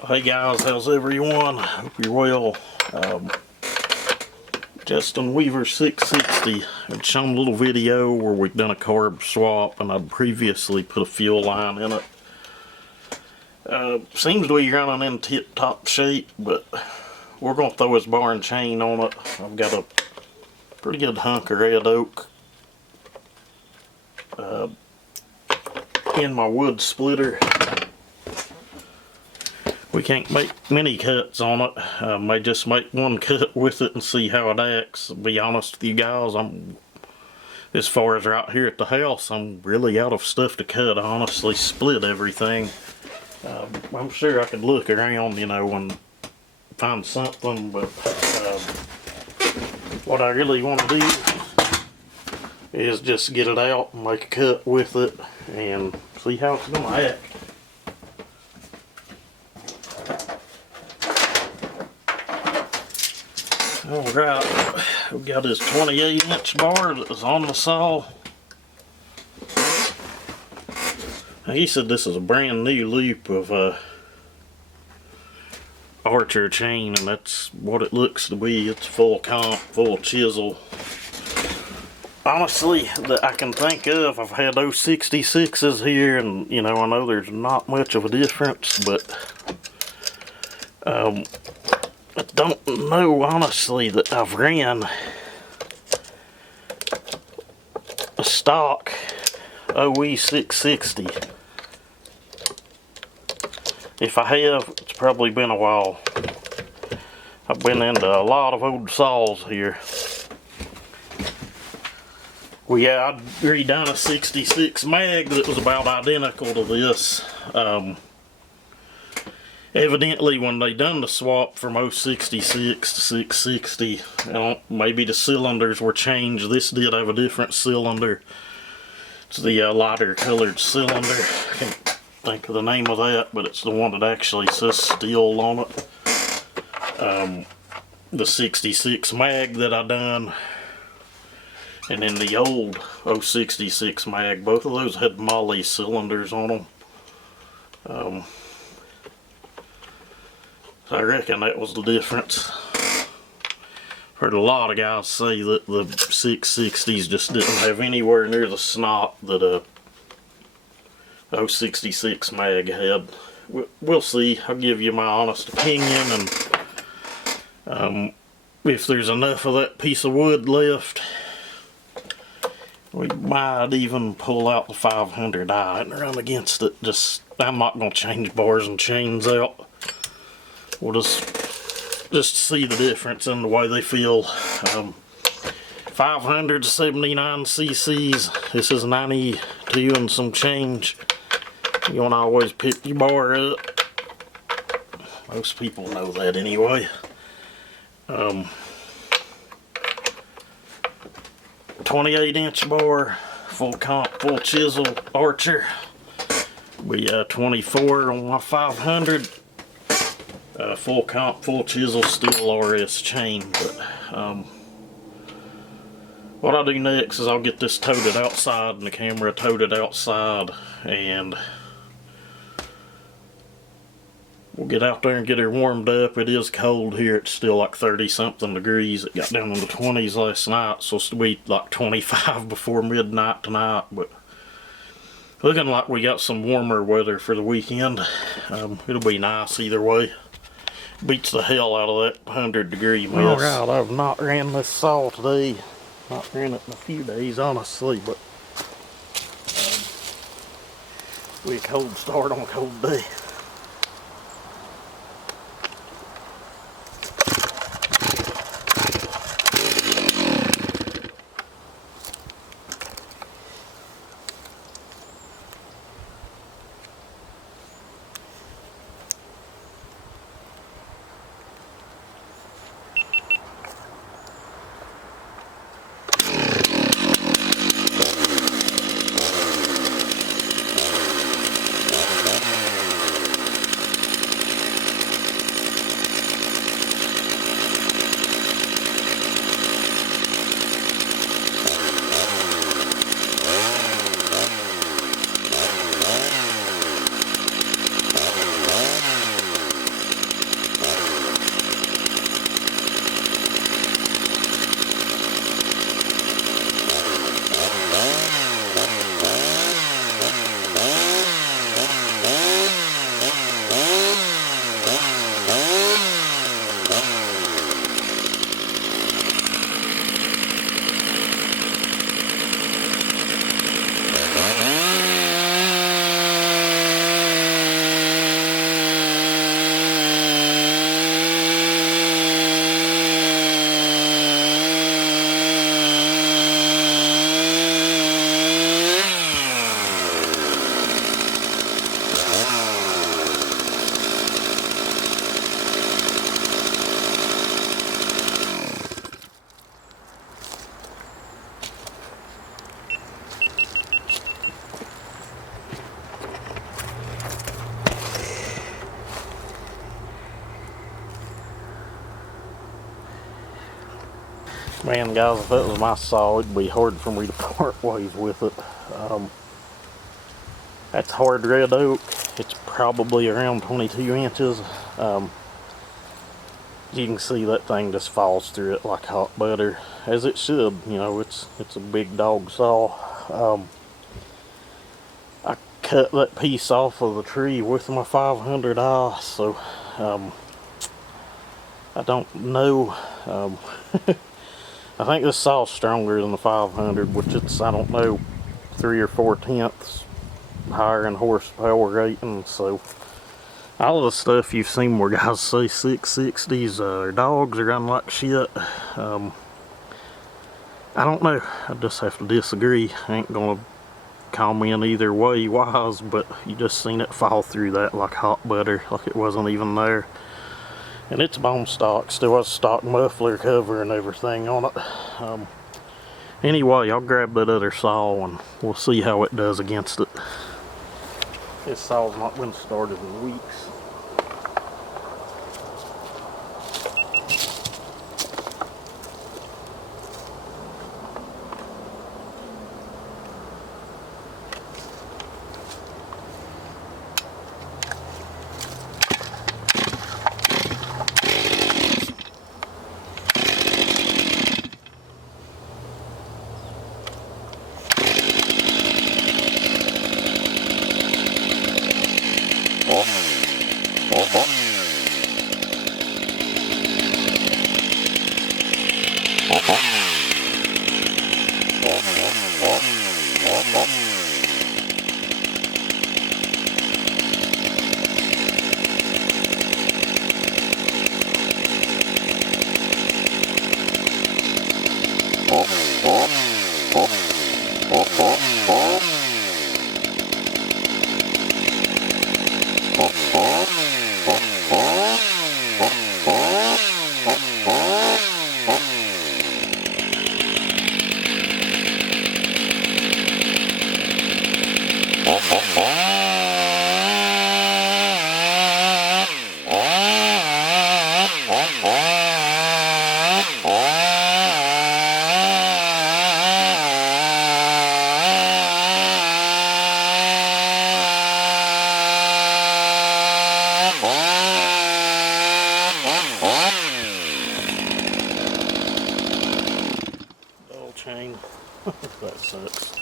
Hey guys, how's everyone? Hope you're well. Justin Weaver 660 had shown a little video where we've done a carb swap, and I'd previously put a fuel line in it. Seems to be running in tip-top shape, but we're going to throw his bar and chain on it. I've got a pretty good hunk of red oak in my wood splitter. We can't make many cuts on it. May just make one cut with it and see how it acts. To be honest with you guys, as far as right here at the house, I'm really out of stuff to cut. I honestly split everything. I'm sure I could look around, and find something, but what I really want to do is just get it out and make a cut with it and see how it's going to act. Alright, we've got this 28-inch bar that was on the saw. Now, he said this is a brand new loop of Archer chain, and that's what it looks to be. It's full comp, full chisel. Honestly, that I can think of, I've had those 66s here, and I know there's not much of a difference, but I don't know, honestly, that I've ran a stock ms660. If I have, it's probably been a while. I've been into a lot of old saws here. Well, yeah, I'd redone a 66 mag that was about identical to this. Evidently, when they done the swap from 066 to 660, maybe the cylinders were changed. This did have a different cylinder. It's the lighter colored cylinder. I can't think of the name of that, but it's the one that actually says Stihl on it. The 66 mag that I done, and then the old 066 mag, both of those had Molly cylinders on them. I reckon that was the difference. Heard a lot of guys say that the 660s just didn't have anywhere near the snot that a 066 mag had. We'll see. I'll give you my honest opinion, and if there's enough of that piece of wood left, we might even pull out the 500i and run against it. I'm not going to change bars and chains out. We'll just see the difference in the way they feel. 579 cc's. This is 92 and some change. You want to always pick your bar up. Most people know that anyway. 28-inch bar, full comp, full chisel Archer. We 24 on my 500. Full comp, full chisel Stihl RS chain. But what I'll do next is I'll get this toted outside, and the camera toted outside, and we'll get out there and get her warmed up. It is cold here. It's still like 30 something degrees. It got down in the 20s last night. It's supposed to be like 25 before midnight tonight, but looking like we got some warmer weather for the weekend. It'll be nice either way. Beats the hell out of that 100-degree mess. Alright, I've not ran this saw today. Not ran it in a few days, honestly, but we a cold start on a cold day. Man, guys, if that was my saw, it'd be hard for me to part ways with it. That's hard red oak. It's probably around 22 inches. You can see that thing just falls through it like hot butter, as it should. You know, it's a big dog saw. I cut that piece off of the tree with my 500i, so I don't know. I think this saw's stronger than the 500, which it's, I don't know, 3 or 4 tenths higher in horsepower rating. So all of the stuff you've seen where guys say 660s dogs are run like shit, I don't know. I just have to disagree. I ain't gonna comment either way wise, but you just seen it fall through that like hot butter, like it wasn't even there. And it's bone stock, still has stock muffler cover and everything on it. Anyway, I'll grab that other saw and we'll see how it does against it. This saw's not been started in weeks. Chain. That sucks.